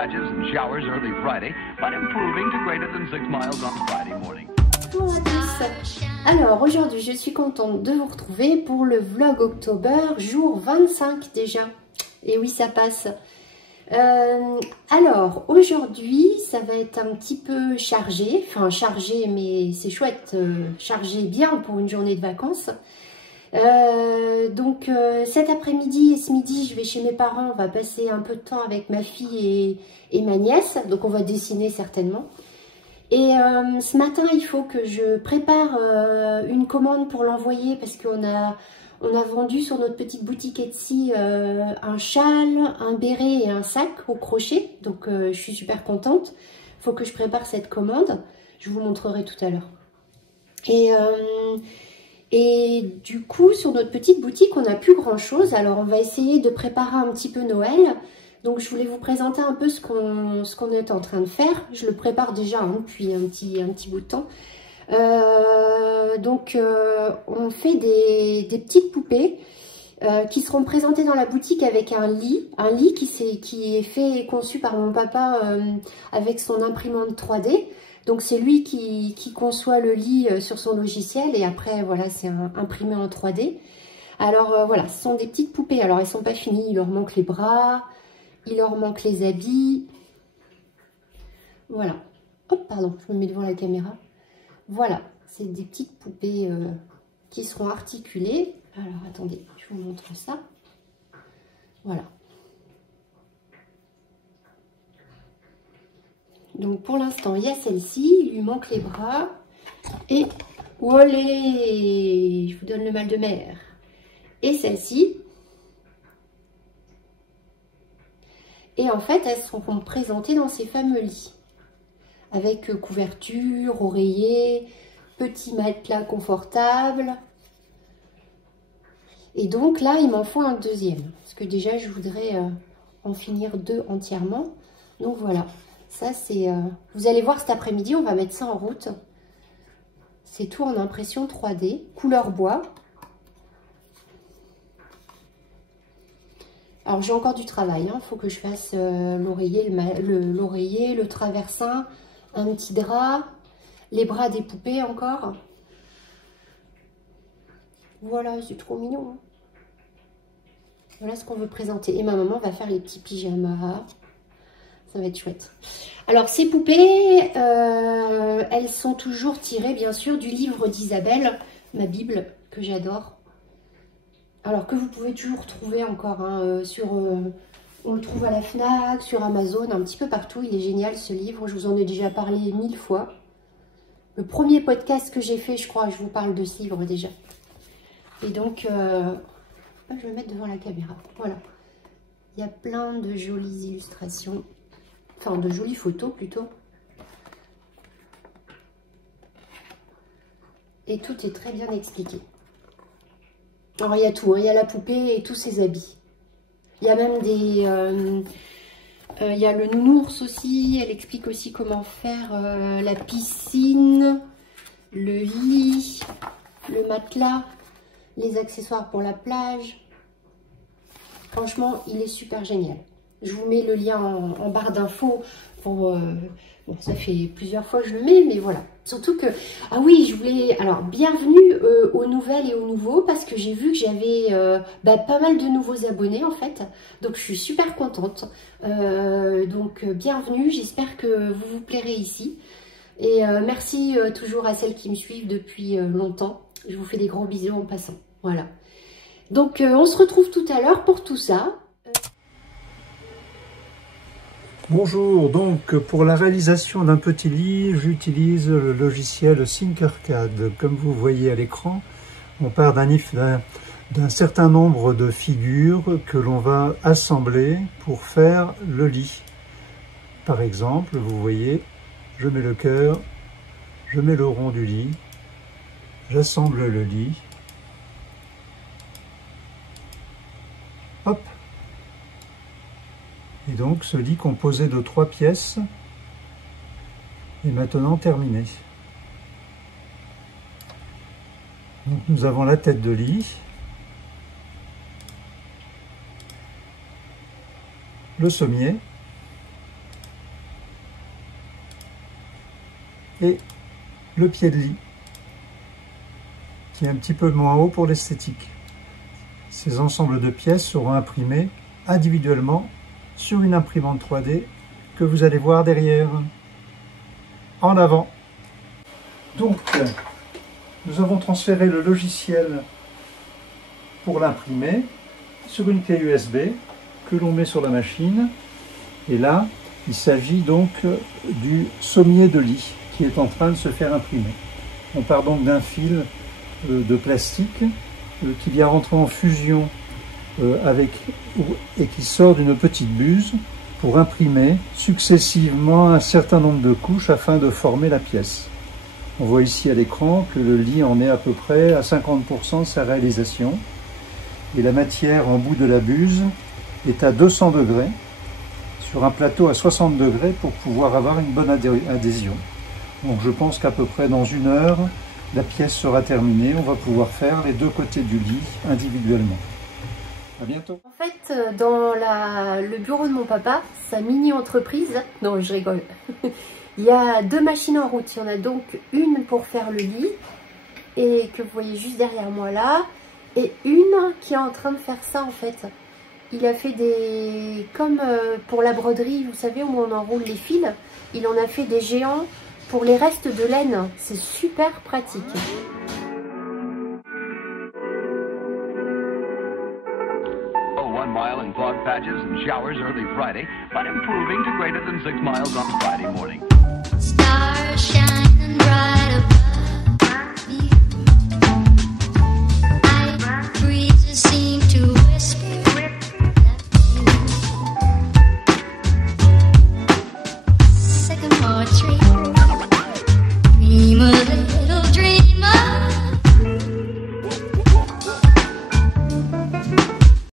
patches and showers early Friday, but improving to greater than 6 miles on Friday morning. Bonjour à tous. Alors aujourd'hui je suis contente de vous retrouver pour le vlog October, jour 25 déjà. Et oui, ça passe. Alors aujourd'hui ça va être un petit peu chargé, enfin chargé mais c'est chouette, chargé bien pour une journée de vacances. Cet après-midi et ce midi je vais chez mes parents, on va passer un peu de temps avec ma fille et ma nièce, donc on va dessiner certainement. Et ce matin il faut que je prépare une commande pour l'envoyer parce qu'on a vendu sur notre petite boutique Etsy un châle, un béret et un sac au crochet, donc je suis super contente. Il faut que je prépare cette commande, je vous montrerai tout à l'heure. Et du coup, sur notre petite boutique, on n'a plus grand chose. Alors, on va essayer de préparer un petit peu Noël. Donc, je voulais vous présenter un peu ce qu'on est en train de faire. Je le prépare déjà depuis un petit bout de temps. On fait des petites poupées qui seront présentées dans la boutique avec un lit qui est fait et conçu par mon papa avec son imprimante 3D. Donc c'est lui qui conçoit le lit sur son logiciel et après voilà, c'est imprimé en 3D. Alors voilà, ce sont des petites poupées. Alors elles sont pas finies, il leur manque les bras, il leur manque les habits. Voilà. Hop, pardon, je me mets devant la caméra. Voilà, c'est des petites poupées qui seront articulées. Alors attendez, je vous montre ça. Voilà. Donc pour l'instant, il y a celle-ci, il lui manque les bras. Et olé, je vous donne le mal de mer. Et celle-ci. Et en fait, elles seront présentées dans ces fameux lits. Avec couverture, oreiller, petit matelas confortable. Et donc là, il m'en faut un deuxième. Parce que déjà, je voudrais en finir 2 entièrement. Donc voilà. Ça, c'est... Vous allez voir cet après-midi, on va mettre ça en route. C'est tout en impression 3D, couleur bois. Alors, j'ai encore du travail. Il faut que je fasse l'oreiller, le traversin, un petit drap, les bras des poupées encore. Voilà, c'est trop mignon. Voilà ce qu'on veut présenter. Et ma maman va faire les petits pyjamas. Ça va être chouette. Alors, ces poupées, elles sont toujours tirées, bien sûr, du livre d'Isabelle, ma Bible, que j'adore. Alors, que vous pouvez toujours trouver encore hein, on le trouve à la Fnac, sur Amazon, un petit peu partout. Il est génial, ce livre. Je vous en ai déjà parlé 1000 fois. Le premier podcast que j'ai fait, je crois, je vous parle de ce livre déjà. Et donc, je vais me mettre devant la caméra. Voilà. Il y a plein de jolies illustrations. Enfin, de jolies photos plutôt. Et tout est très bien expliqué. Alors, il y a tout. Hein. Il y a la poupée et tous ses habits. Il y a même des... il y a le nounours aussi. Elle explique aussi comment faire la piscine, le lit, le matelas, les accessoires pour la plage. Franchement, il est super génial. Je vous mets le lien en barre d'infos. Bon, ça fait plusieurs fois que je le mets, mais voilà. Surtout que... Ah oui, je voulais... Alors, bienvenue aux nouvelles et aux nouveaux, parce que j'ai vu que j'avais pas mal de nouveaux abonnés, en fait. Donc, je suis super contente. Bienvenue. J'espère que vous vous plairez ici. Et merci toujours à celles qui me suivent depuis longtemps. Je vous fais des gros bisous en passant. Voilà. Donc, on se retrouve tout à l'heure pour tout ça. Bonjour, donc pour la réalisation d'un petit lit, j'utilise le logiciel Thinkercad. Comme vous voyez à l'écran, on part d'un certain nombre de figures que l'on va assembler pour faire le lit. Par exemple, vous voyez, je mets le cœur, je mets le rond du lit, j'assemble le lit. Hop! Et donc ce lit composé de 3 pièces est maintenant terminé. Donc nous avons la tête de lit, le sommier, et le pied de lit, qui est un petit peu moins haut pour l'esthétique. Ces ensembles de pièces seront imprimés individuellement sur une imprimante 3D que vous allez voir derrière. En avant. Donc, nous avons transféré le logiciel pour l'imprimer sur une clé USB que l'on met sur la machine. Et là, il s'agit donc du sommier de lit qui est en train de se faire imprimer. On part donc d'un fil de plastique qui vient rentrer en fusion et qui sort d'une petite buse pour imprimer successivement un certain nombre de couches afin de former la pièce. On voit ici à l'écran que le lit en est à peu près à 50% de sa réalisation et la matière en bout de la buse est à 200 degrés sur un plateau à 60 degrés pour pouvoir avoir une bonne adhésion. Donc je pense qu'à peu près dans 1 heure, la pièce sera terminée. On va pouvoir faire les 2 côtés du lit individuellement. À bientôt. En fait, dans le bureau de mon papa, sa mini-entreprise, non je rigole, il y a 2 machines en route. Il y en a donc une pour faire le lit, et que vous voyez juste derrière moi là, et une qui est en train de faire ça en fait. Il a fait des... comme pour la broderie, vous savez, où on enroule les fils, il en a fait des géants pour les restes de laine. C'est super pratique. Oh, 1 mile in fog patches and showers early Friday, but improving to greater than 6 miles on Friday morning. Stars shine.